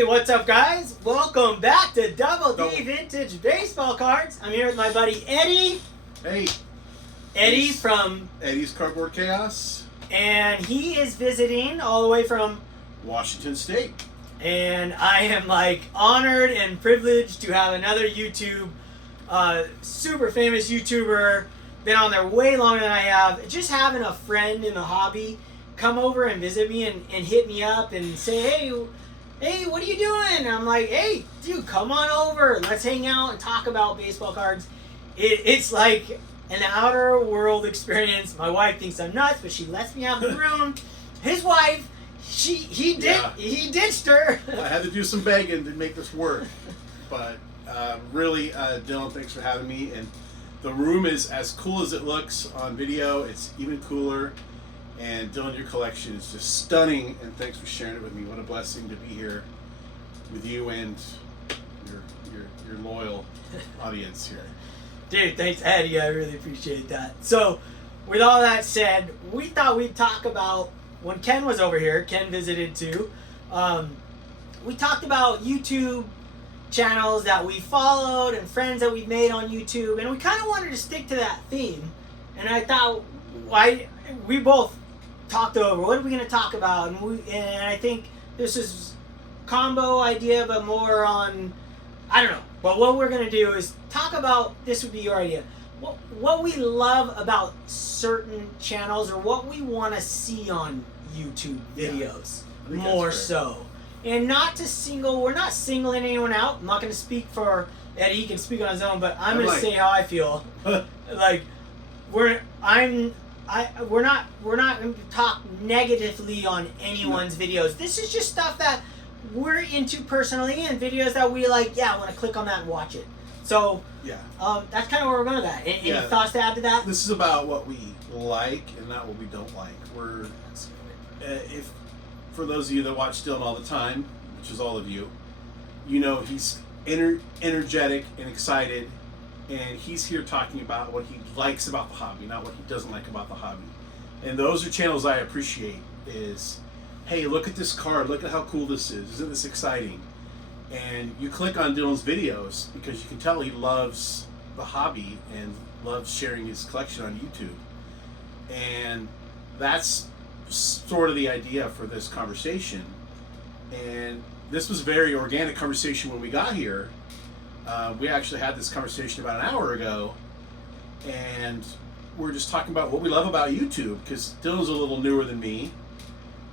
Hey, what's up, guys? Welcome back to Double D Vintage Baseball Cards. I'm here with my buddy Eddie. Hey. Eddie's from Eddie's Cardboard Chaos. And he is visiting all the way from Washington State. And I am like honored and privileged to have another super famous YouTuber, been on there way longer than I have. Just having a friend in the hobby come over and visit me and hit me up and say, hey, what are you doing? And I'm like, hey, dude, come on over. Let's hang out and talk about baseball cards. It's like an outer world experience. My wife thinks I'm nuts, but she lets me out of the room. His wife, he ditched her. I had to do some begging to make this work. But really, Dylan, thanks for having me. And the room is as cool as it looks on video. It's even cooler. And Dylan, your collection is just stunning. And thanks for sharing it with me. What a blessing to be here with you and your loyal audience here. Dude, thanks, Eddie. I really appreciate that. So, with all that said, we thought we'd talk about, when Ken was over here, Ken visited too, we talked about YouTube channels that we followed and friends that we've made on YouTube, and we kind of wanted to stick to that theme. And I thought, we both talked over, what are we going to talk about? And I think this is combo idea, but more on, I don't know. But what we're going to do is talk about, this would be your idea, what we love about certain channels or what we want to see on YouTube videos, more so. And not to we're not singling anyone out. I'm not going to speak for Eddie, he can speak on his own, but I'm going to say how I feel. Like, we're not going to talk negatively on anyone's videos. This is just stuff that we're into personally and videos that we like, I want to click on that and watch it. So, that's kind of where we're going with that. Any thoughts to add to that? This is about what we like and not what we don't like. For those of you that watch Dylan all the time, which is all of you, you know he's energetic and excited, and he's here talking about what he likes about the hobby, not what he doesn't like about the hobby. And those are channels I appreciate is, hey, look at this card, look at how cool this is, isn't this exciting? And you click on Dylan's videos because you can tell he loves the hobby and loves sharing his collection on YouTube. And that's sort of the idea for this conversation. And this was a very organic conversation when we got here. We actually had this conversation about an hour ago, and we're just talking about what we love about YouTube, because Dylan's a little newer than me,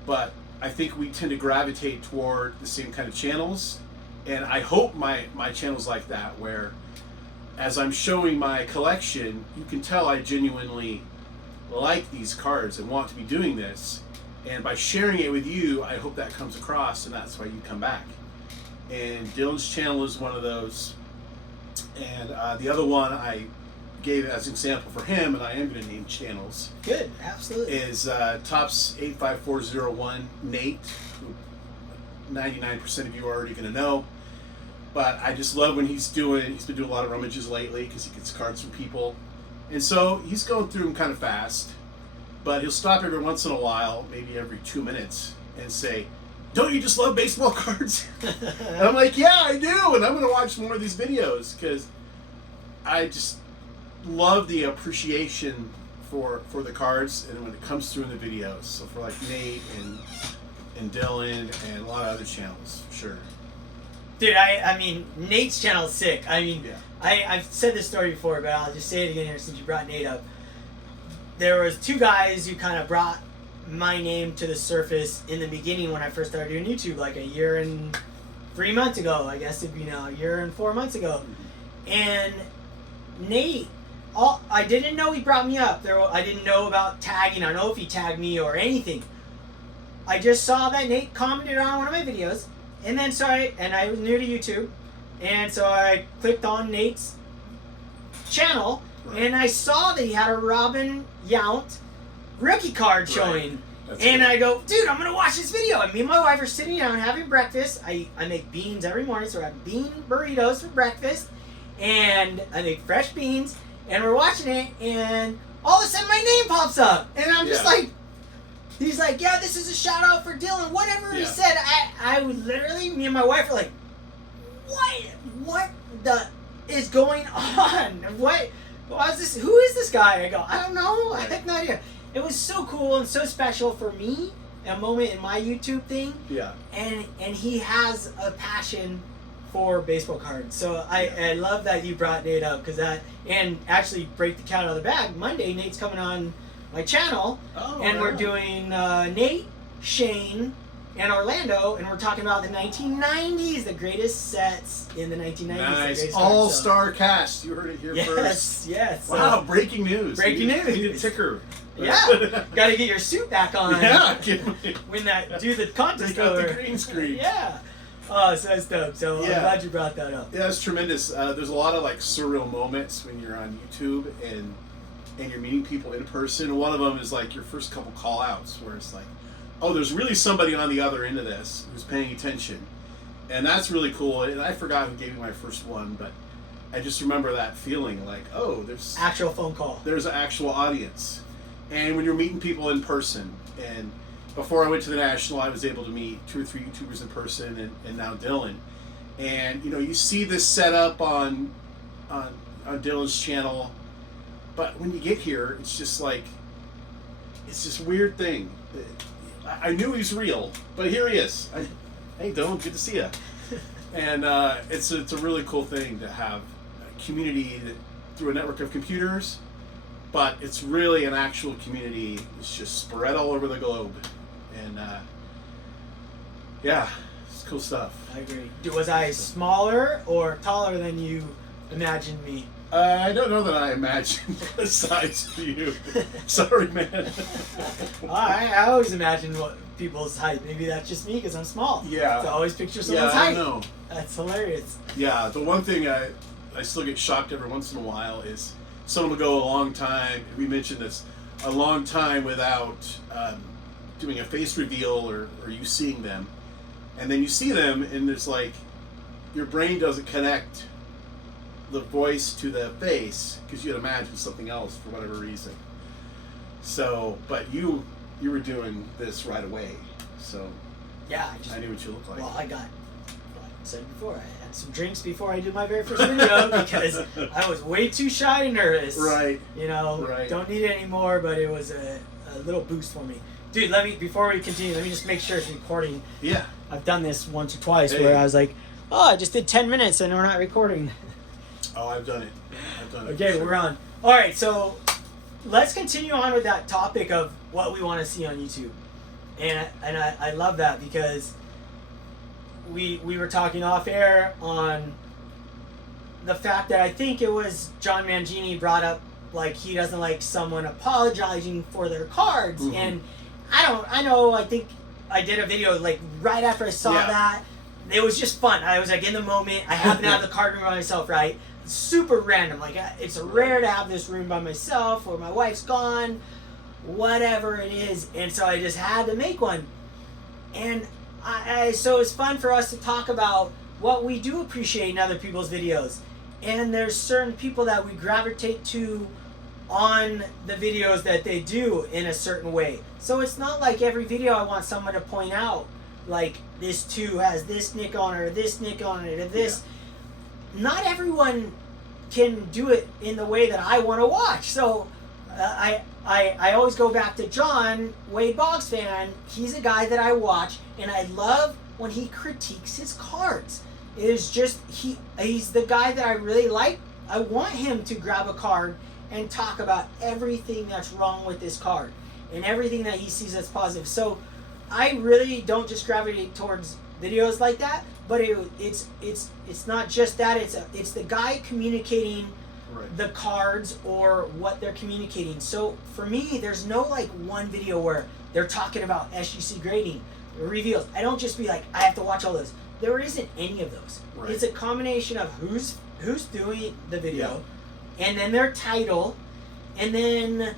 but I think we tend to gravitate toward the same kind of channels. And I hope my channel's like that, where as I'm showing my collection, you can tell I genuinely like these cards and want to be doing this. And by sharing it with you, I hope that comes across, and that's why you come back. And Dylan's channel is one of those. And the other one I gave as an example for him, and I am going to name channels. Good, absolutely. Is Tops 85401 Nate, who 99% of you are already going to know. But I just love when he's been doing a lot of rummages lately because he gets cards from people. And so he's going through them kind of fast, but he'll stop every once in a while, maybe every 2 minutes, and say, don't you just love baseball cards? And I'm like, yeah, I do, and I'm going to watch more of these videos because I just love the appreciation for the cards and when it comes through in the videos. So for like Nate and Dylan and a lot of other channels, for sure. Dude, I mean, Nate's channel is sick. I mean, I've said this story before, but I'll just say it again here since you brought Nate up. There was two guys who kind of brought my name to the surface in the beginning when I first started doing YouTube, like a year and 3 months ago, I guess it'd be now, a year and 4 months ago. And Nate, I didn't know he brought me up. I didn't know about tagging. I don't know if he tagged me or anything. I just saw that Nate commented on one of my videos, and then and I was new to YouTube, and so I clicked on Nate's channel, and I saw that he had a Robin Yount rookie card showing. And I go, dude, I'm going to watch this video. And me and my wife are sitting down having breakfast. I make beans every morning, so I have bean burritos for breakfast. And I make fresh beans. And we're watching it, and all of a sudden my name pops up. And I'm just like, he's like, yeah, this is a shout out for Dylan. Whatever he Yeah. said, I would literally, me and my wife were like, what the is going on? What was this? Who is this guy? I go, I don't know. I have no idea. It was so cool and so special for me, a moment in my YouTube thing. Yeah. And he has a passion for baseball cards. So I love that you brought Nate up, because that, and actually break the cat out of the bag. Monday, Nate's coming on my channel, Oh, and we're right. doing Nate, Shane, and Orlando, and we're talking about the 1990s, the greatest sets in the 1990s. the Nice. greatest cards. All-star cast. You heard it here first. Yes. Wow, breaking news. Breaking We news. need a ticker. Yeah. Got to get your suit back on. Yeah. When do the contest Take out the over. green screen. Yeah. Oh, so that's dope. So I'm Yeah. glad you brought that up. Yeah, it's tremendous. There's a lot of like surreal moments when you're on YouTube and you're meeting people in person. One of them is like your first couple call outs where it's like, oh, there's really somebody on the other end of this who's paying attention. And that's really cool. And I forgot who gave me my first one, but I just remember that feeling like, oh, Actual phone call. there's an actual audience. And when you're meeting people in person, and before I went to the National, I was able to meet 2 or 3 YouTubers in person, and now Dylan. And you know, you see this set up on Dylan's channel, but when you get here, it's just like, it's this weird thing. I knew he was real, but here he is. Hey Dylan, good to see you. And it's a really cool thing to have a community through a network of computers, but it's really an actual community. It's just spread all over the globe, and yeah, it's cool stuff. I agree. Was I smaller or taller than you imagined me? I don't know that I imagined the size for you. Sorry, man. I always imagine what people's height. Maybe that's just me because I'm small. Yeah. So I always picture Yeah, someone's I height. know. That's hilarious. Yeah, the one thing I still get shocked every once in a while is someone will go a long time, we mentioned this, a long time without doing a face reveal or you seeing them. And then you see them and there's like, your brain doesn't connect the voice to the face because you'd imagine something else for whatever reason. So, but you were doing this right away. So Yeah. I knew what you looked like. Well, like I said before, I had some drinks before I did my very first video because I was way too shy and nervous. Right. You know, Right. don't need it anymore, but it was a little boost for me. Dude, before we continue, let me just make sure it's recording. Yeah. I've done this once or twice Hey. where I was like, oh, I just did 10 minutes and we're not recording. Oh, I've done it. Okay, for sure. we're on. All right, so let's continue on with that topic of what we want to see on YouTube. And I love that because we were talking off air on the fact that I think it was John Mangini brought up like he doesn't like someone apologizing for their cards. Mhm. And I think I did a video like right after I saw Yeah. that. It was just fun. I was like in the moment. I happened to have the card room by myself, right? Super random. Like it's rare to have this room by myself or my wife's gone, whatever it is. And so I just had to make one. And so it's fun for us to talk about what we do appreciate in other people's videos. And there's certain people that we gravitate to on the videos that they do in a certain way. So it's not like every video I want someone to point out, like this too has this nick on it or this nick on it or this. Not everyone can do it in the way that I want to watch. So I always go back to John, Wade Boggs fan. He's a guy that I watch, and I love when he critiques his cards. It is just he's the guy that I really like. I want him to grab a card and talk about everything that's wrong with this card and everything that he sees as positive. So I really don't just gravitate towards videos like that, but it's not just that. It's the guy communicating Right. the cards or what they're communicating. So for me, there's no like one video where they're talking about SGC grading reveals. I don't just be like, I have to watch all those. There isn't any of those. Right. It's a combination of who's doing the video, and then their title, and then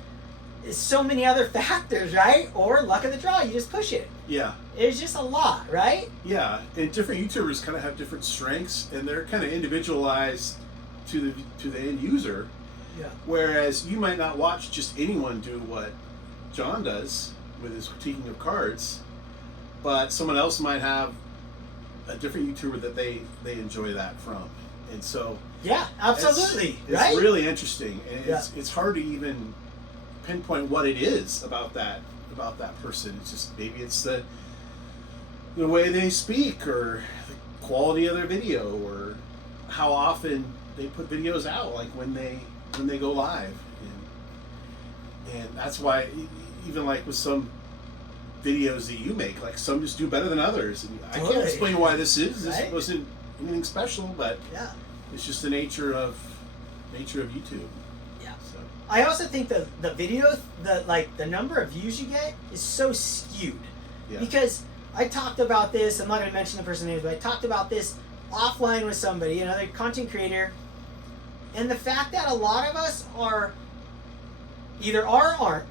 so many other factors, right? Or luck of the draw, you just push it. Yeah. It's just a lot, right? Yeah, and different YouTubers kind of have different strengths, and they're kind of individualized to the end user. Yeah. Whereas you might not watch just anyone do what John does. with his critiquing of cards, but someone else might have a different YouTuber that they enjoy that from, and so Yeah, absolutely. it's right? really interesting, and it's hard to even pinpoint what it is about that person. It's just maybe it's the way they speak, or the quality of their video, or how often they put videos out, like when they go live, and that's why even like with some videos that you make, like some just do better than others, and I can't explain why this is. This Right? wasn't anything special, but Yeah. it's just the nature of YouTube. Yeah. So I also think the videos, the number of views you get is so skewed. yeah. Because I talked about this, I'm not going to mention the person's name, but I talked about this offline with somebody, another content creator, and the fact that a lot of us are either are or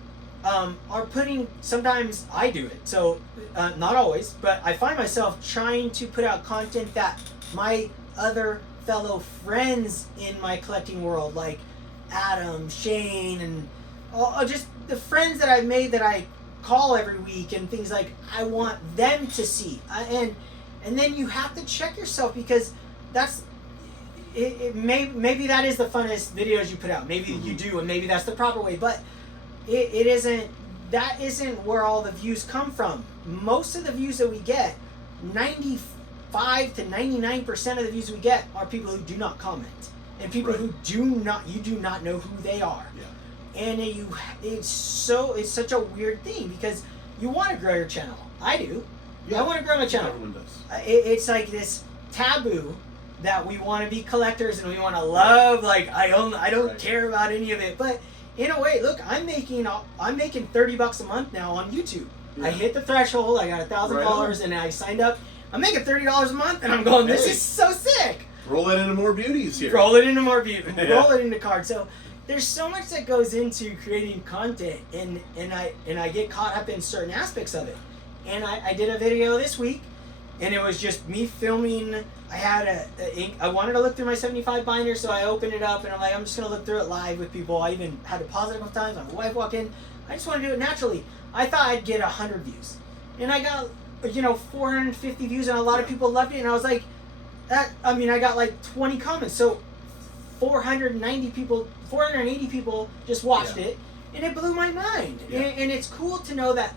aren't, are putting, sometimes I do it, so not always, but I find myself trying to put out content that my other fellow friends in my collecting world, like Adam, Shane, and just the friends that I've made that I call every week and things, like I want them to see, and then you have to check yourself, because that's maybe that is the funnest videos you put out, maybe you do, and maybe that's the proper way, but it isn't. That isn't where all the views come from. Most of the views that we get, 95 to 99% of the views we get, are people who do not comment, and people who you do not know who they are. Yeah. And it's such a weird thing, because you want to grow your channel. I do. Yeah. I want to grow my channel. Everyone does. It's like this taboo that we want to be collectors and we want to love. Like I don't care about any of it. But in a way, look, I'm making $30 a month now on YouTube. Yeah. I hit the throshhold. I got 1,000 followers, and I signed up. I'm making $30 a month, and I'm going, this is so sick. Roll that into more beauties here. Roll it into more views. Roll it into cards. So there's so much that goes into creating content, and I get caught up in certain aspects of it. And I did a video this week, and it was just me filming. I had I wanted to look through my 75 binder, so I opened it up, and I'm like, I'm just gonna look through it live with people. I even had to pause it a couple times. My wife walked in. I just want to do it naturally. I thought I'd get 100 views, and I got 450 views, and a lot of people loved it. And I was like, I got like 20 comments, so 480 people just watched it, and it blew my mind. Yeah. And it's cool to know that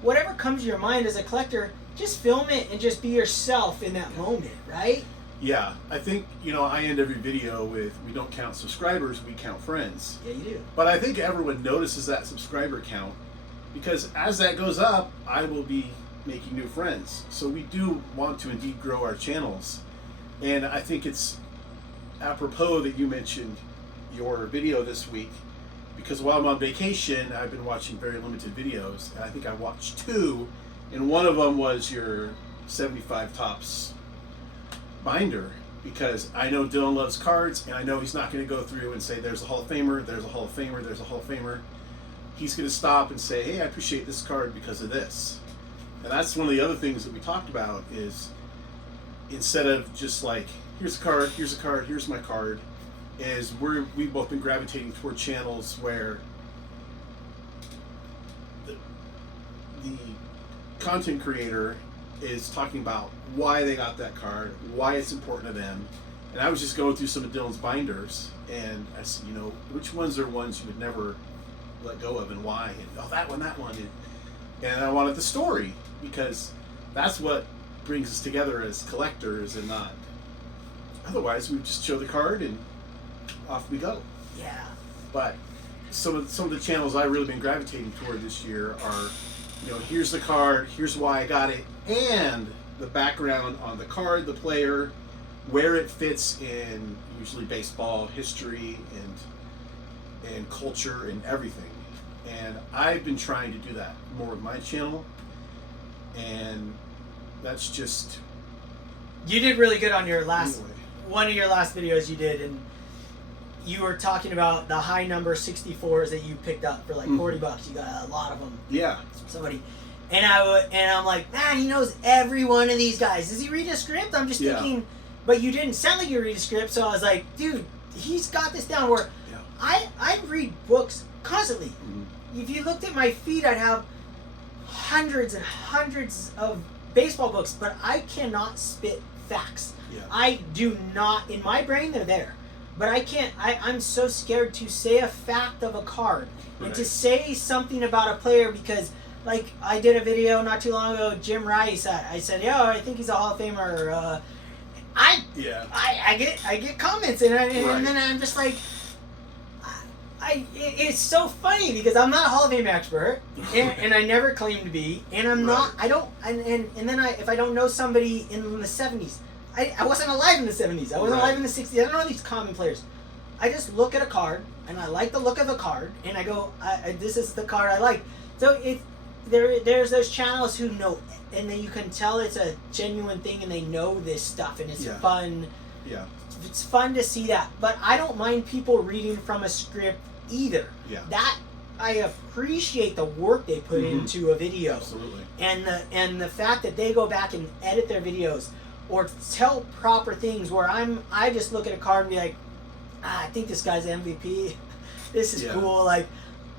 whatever comes to your mind as a collector, just film it and just be yourself in that moment, right? Yeah, I think, I end every video with, we don't count subscribers, we count friends. Yeah, you do. But I think everyone notices that subscriber count, because as that goes up, I will be making new friends. So we do want to indeed grow our channels. And I think it's apropos that you mentioned your video this week, because while I'm on vacation, I've been watching very limited videos, and I think I watched 2, and one of them was your 75 Tops binder, because I know Dylan loves cards, and I know he's not going to go through and say there's a Hall of Famer, there's a Hall of Famer, there's a Hall of Famer. He's going to stop and say, hey, I appreciate this card because of this. And that's one of the other things that we talked about, is instead of just like, here's a card, here's my card, is we've both been gravitating toward channels where the content creator is talking about why they got that card, why it's important to them. And I was just going through some of Dylan's binders, and I said, which ones are ones you would never let go of, and why? And that one. And I wanted the story, because that's what brings us together as collectors, and not otherwise we would just show the card and off we go. Yeah. But some of the channels I've really been gravitating toward this year are, here's the card, here's why I got it, and the background on the card, the player, where it fits in usually baseball history and culture and everything. And I've been trying to do that more with my channel, and that's just... You did really good on your last... Anyway. One of your last videos you did, and you were talking about the high number 64s that you picked up for like $40. You got a lot of them. Yeah. Somebody, and I'm like, man, he knows every one of these guys. Does he read a script? I'm just thinking, but you didn't sound like you read a script, so I was like, dude, he's got this down. Where I read books constantly. If you looked at my feed, I'd have hundreds and hundreds of baseball books, but I cannot spit facts. Yeah. I do not, in my brain they're there, but I can't. I'm so scared to say a fact of a card and to Right. say something about a player because, like, I did a video not too long ago, Jim Rice. I said, "Yo, I think he's a Hall of Famer." Yeah. I get comments and Right. then I'm just like, it's so funny because I'm not a Hall of Fame expert and I never claim to be, and I'm not. I don't. And then if I don't know somebody in the '70s, I wasn't alive in the '70s. I wasn't Right. alive in the '60s. I don't know these common players. I just look at a card and I like the look of the card and I go, this is the card I like. So there's those channels who know, and then you can tell it's a genuine thing and they know this stuff and it's Yeah. fun. Yeah. It's fun to see that, but I don't mind people reading from a script either. Yeah. That I appreciate the work they put Mhm. into a video, Absolutely. and the fact that they go back and edit their videos or tell proper things. Where I just look at a card and be like, I think this guy's MVP. This is Yeah. cool. Like,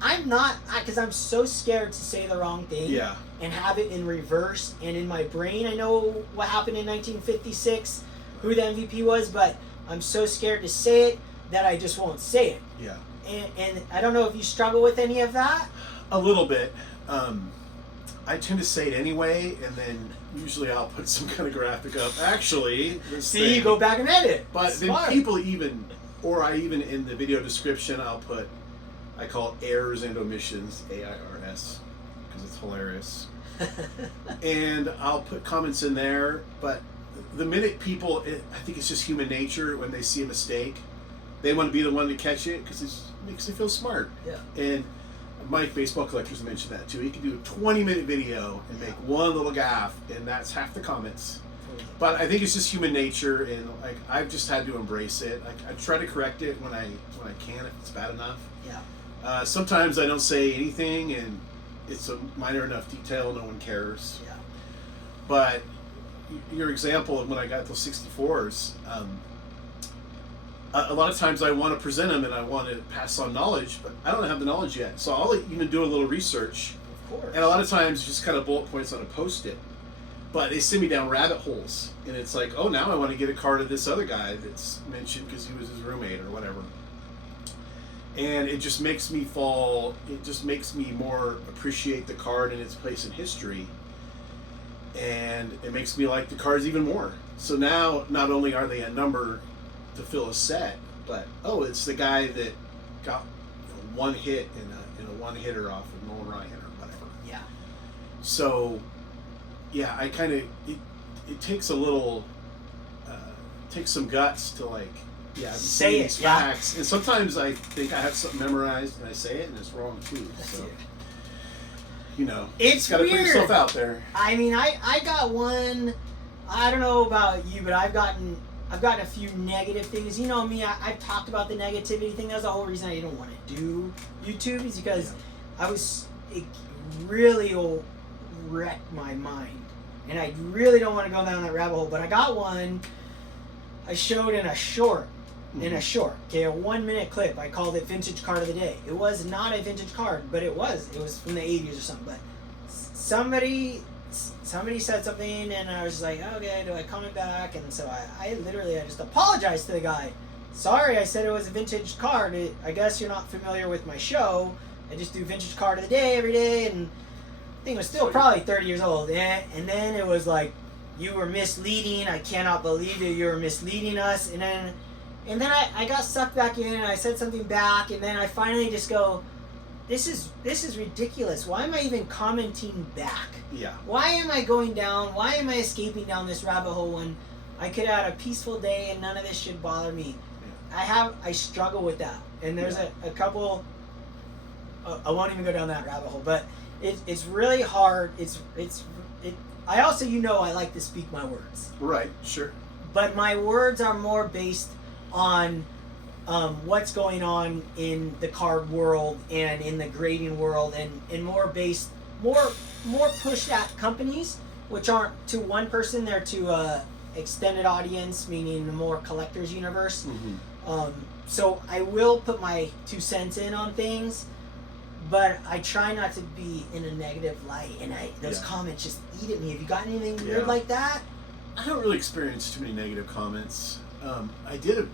I'm not, because I'm so scared to say the wrong thing Yeah. and have it in reverse. And in my brain, I know what happened in 1956, who the MVP was, but I'm so scared to say it that I just won't say it. Yeah. And I don't know if you struggle with any of that. A little bit. I tend to say it anyway, and then usually I'll put some kind of graphic up. Actually, this See, thing. you go back and edit. But Smart. then people even, or I even in the video description, I'll put, I call it errors and omissions, AIRS, because it's hilarious. And I'll put comments in there, but the minute people, I think it's just human nature, when they see a mistake, they want to be the one to catch it because it makes them feel smart. Yeah. And Mike, Baseball Collectors, mentioned that too. He can do a 20-minute video and make one little gaffe, and that's half the comments. But I think it's just human nature, and like I've just had to embrace it. Like I try to correct it when I can if it's bad enough. Yeah. Sometimes I don't say anything, and it's a minor enough detail no one cares. Yeah. But your example of when I got those 64s, a lot of times I want to present them and I want to pass on knowledge, but I don't have the knowledge yet. So I'll even do a little research, Of course. and a lot of times just kind of bullet points on a post-it. But they send me down rabbit holes, and it's like, oh, now I want to get a card of this other guy that's mentioned because he was his roommate or whatever. And it just makes me more appreciate the card and its place in history. And it makes me like the cards even more. So now, not only are they a number to fill a set, but, oh, it's the guy that got one hit in a one-hitter off of Nolan Ryan or whatever. Yeah. So, yeah, I kind of it takes a little takes some guts to like Say it, these yeah. facts, and sometimes I think I have something memorized and I say it and it's wrong too. So you know, It's got to put weird. yourself out there. I mean, I got one. I don't know about you, but I've gotten a few negative things. You know me, I've talked about the negativity thing. That was the whole reason I didn't want to do YouTube, is because it really will wreck my mind. And I really don't want to go down that rabbit hole. But I got one I showed in a short. Okay, a 1 minute clip. I called it Vintage Card of the Day. It was not a vintage card, but it was from the 80s or something. But somebody said something, and I was like, okay, do I comment back? And so I literally just apologized to the guy. Sorry, I said it was a vintage card. I guess you're not familiar with my show. I just do Vintage Card of the Day every day, and I think it was still probably 30 years old. And then it was like, you were misleading. I cannot believe it. You were misleading us. And then I got sucked back in, and I said something back, and then I finally just go, this is ridiculous. Why am I even commenting back? Yeah. Why am I going down? Why am I escaping down this rabbit hole when I could have had a peaceful day and none of this should bother me? I struggle with that. And there's a couple, I won't even go down that rabbit hole, but it's really hard. I also, I like to speak my words. Right. Sure. But my words are more based on what's going on in the card world and in the grading world, and more pushed at companies, which aren't to one person, they're to a extended audience, meaning a more collector's universe. Mm-hmm. So I will put my 2 cents in on things, but I try not to be in a negative light, and those Yeah. comments just eat at me. Have you got anything Yeah. weird like that? I don't really experience too many negative comments. I did a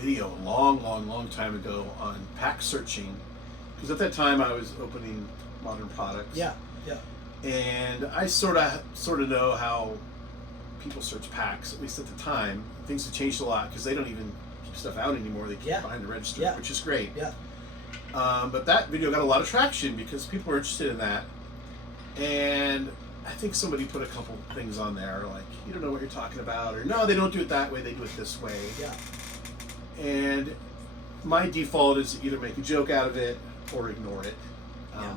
video a long time ago on pack searching, because at that time I was opening Modern Products. Yeah, yeah, And I sort of know how people search packs, at least at the time. Things have changed a lot because they don't even keep stuff out anymore. They keep Yeah. it behind the register, Yeah. which is great. yeah. But that video got a lot of traction because people were interested in that. And I think somebody put a couple things on there like, you don't know what you're talking about, or no, they don't do it that way, they do it this way. Yeah. And my default is to either make a joke out of it or ignore it. Yeah.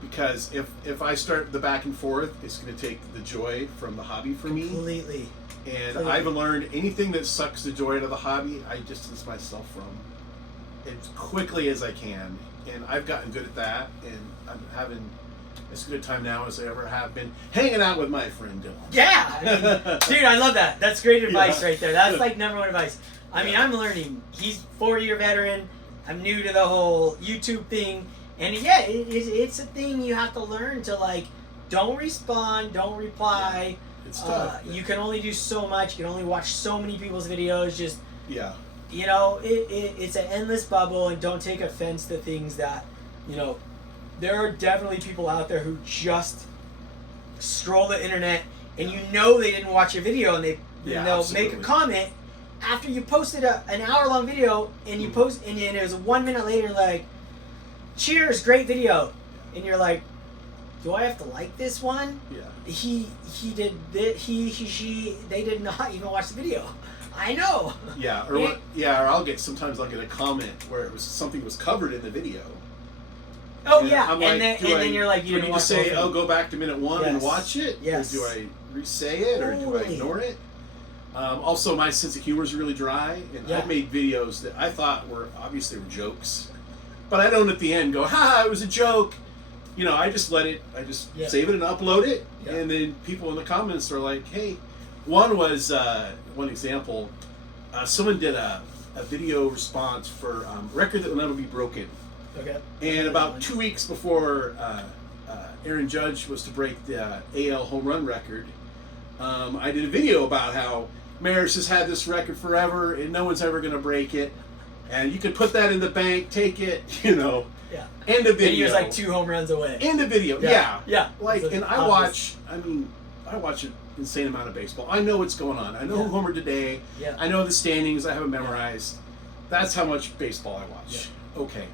Because if I start the back and forth, it's going to take the joy from the hobby for me. Completely. And I've learned anything that sucks the joy out of the hobby, I distance myself from as quickly as I can. And I've gotten good at that, and I'm having as good a time now as I ever have been hanging out with my friend Dylan. Yeah, I mean, dude, I love that. That's great advice Yeah. right there. That's like number one advice. I mean, Yeah. I'm learning. He's 4-year veteran. I'm new to the whole YouTube thing, and yeah, it's a thing you have to learn to like. Don't respond. Don't reply. It's tough. You can only do so much. You can only watch so many people's videos. Just Yeah. it's an endless bubble, and don't take offense to things that there are definitely people out there who just scroll the internet and they didn't watch your video, and they'll make a absolutely. comment after you posted an hour-long video, and you post, and it was 1 minute later like, cheers, great video, and you're like, do I have to like this one? Yeah. He did this, she they did not even watch the video. I know. Yeah, or sometimes I'll get a comment where something was covered in the video. Oh And yeah, I'm and like, then you're like, do you I didn't need to watch the say, whole thing. go back to minute 1 and Yes. watch it? Yes. Or do I re-say it, or do I Totally. ignore it? Also, my sense of humor is really dry, and Yeah. I've made videos that I thought were obviously jokes, but I don't at the end go, "Ha, it was a joke." I just Yeah. save it and upload it, Yeah. and then people in the comments are like, "Hey," one was one example. Someone did a video response for a record that will never be broken. Okay. And about 2 weeks before Aaron Judge was to break the AL home run record, I did a video about how Maris has had this record forever and no one's ever going to break it. And you can put that in the bank, take it, Yeah. End of video. And he was like 2 home runs away. End of video, yeah. Yeah. Like, So and I obvious. watch an insane amount of baseball. I know what's going on. I know who homered today. Yeah. I know the standings. I have it memorized. That's how much baseball I watch. Okay.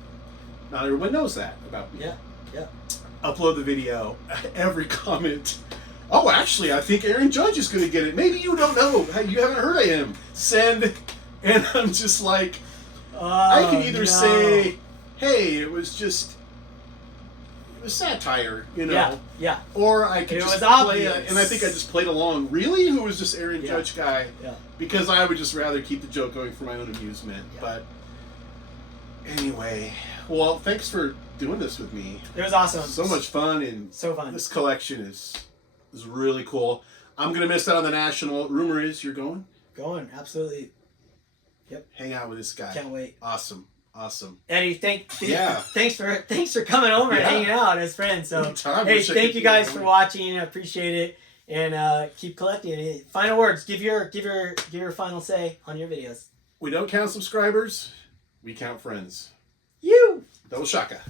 Not everyone knows that about me. Yeah. Yeah. Upload the video. Every comment. Oh, actually, I think Aaron Judge is going to get it. Maybe you don't know. You haven't heard of him. Send. And I'm just like, I can either say, hey, it was satire, Yeah. Yeah. Or I could It just was play obvious. and I think I just played along. Really? Who was this Aaron Yeah. Judge guy? Yeah. Because I would just rather keep the joke going for my own amusement. Yeah. But anyway, well, thanks for doing this with me. It was awesome. So much fun, and So fun. this collection is really cool. I'm gonna miss out on the national. Rumor is you're going. Going. Absolutely. Hang out with this guy. Can't wait. Awesome. Eddie, Yeah. thanks for coming over and Yeah. hanging out as friends. So Anytime. hey, Wish I thank could you be guys there. for watching. I appreciate it, and keep collecting. Final words. Give your final say on your videos. We don't count subscribers. We count friends. You. Double shaka.